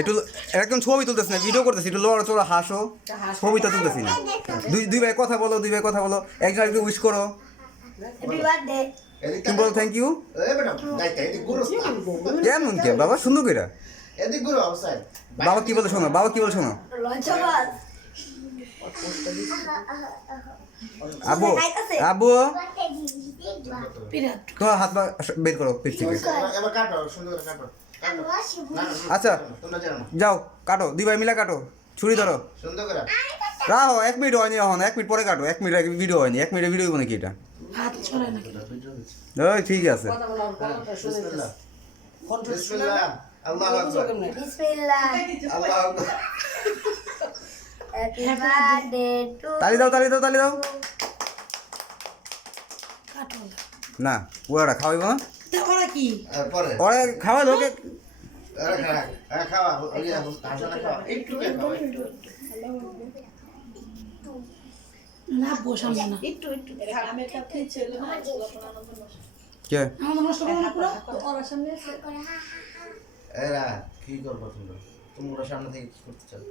একটু একদম ছবি তুলতেছি না, ভিডিও করতেছি, একটু লড়া চড়া হাসো, ছবিটা তুলতেছি না। দুই ভাই কথা বলো, একজন আরেকটু উইশ করো। তুমি বলো থ্যাংক ইউ। কেমন কে বাবা সুন্দর কইরা বাবা কি বলে শোনো, আবু আবু তোমার হাত পা বের করো পিঠ থেকে। আচ্ছা যাও কাটো, দুই ভাই মিলা কাটো, ছুরি ধরো, রাহো। 1 মিনিট হয়নি, এখন 1 মিনিট পরে কাটো। 1 মিনিট আগে ভিডিও হয়নি, 1 মিনিটে ভিডিও নাকি এটা? ওই ঠিক আছে। তালি দাও। না ওরা খাওয়াইব না, ওরা খাওয়া লোকে না বসাবো না একটু কে এরা কি করবো তোমরা সামনে থেকে কি করতে চাও?